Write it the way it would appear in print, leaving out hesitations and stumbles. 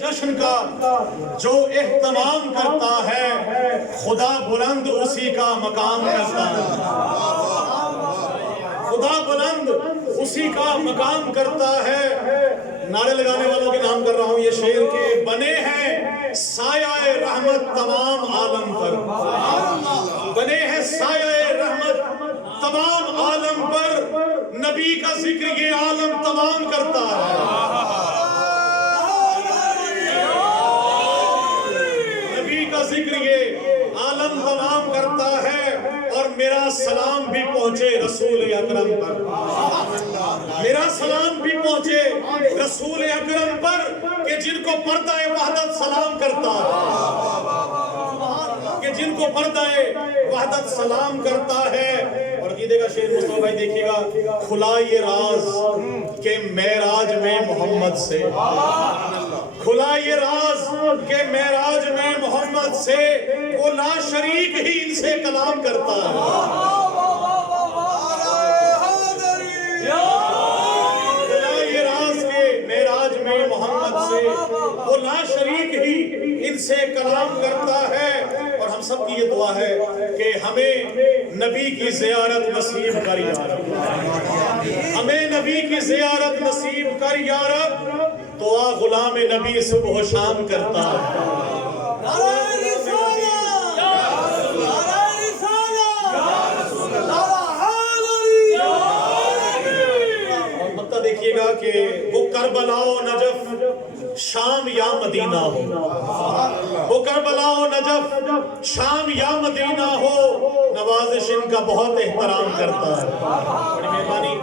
جشن کا جو اہتمام کرتا ہے خدا بلند اسی کا مقام کرتا ہے، خدا بلند اسی کا مقام کرتا ہے۔ نعرے لگانے والوں کے نام کر رہا ہوں یہ شعر کے بنے ہیں سایہ رحمت تمام عالم پر، بنے ہیں سایہ رحمت تمام عالم پر، نبی کا ذکر یہ عالم تمام کرتا ہے، نبی کا ذکر یہ عالم تمام کرتا ہے۔ اور میرا سلام بھی پہنچے رسول اکرم پر، میرا سلام بھی پہنچے رسول اکرم پر کہ جن کو پردہ وحدت سلام کرتا ہے، کہ جن کو پردہ وحدت سلام کرتا ہے۔ اور عقیدے کا شعر مصطفیٰ بھائی دیکھیے گا، کھلا یہ راز کہ معراج میں محمد سے، کھلا یہ راز کہ معراج میں محمد سے وہ لا شریک ہی ان سے کلام کرتا ہے، کھلا یہ راز کہ معراج میں محمد سے وہ لا شریک ہی ان سے کلام کرتا ہے۔ اور ہم سب کی یہ دعا ہے کہ ہمیں نبی کی زیارت نصیب کر یا رب، ہمیں نبی کی زیارت نصیب کر یا رب۔ دعا غلام نبی صبح و شام کرتا ہے۔ اور مطلب دیکھیے گا کہ وہ کربلا و نجف شام یا مدینہ ہو، وہ کربلا و نجف شام یا مدینہ ہو، نوازش ان کا بہت احترام کرتا ہے۔ بڑی مہربانی۔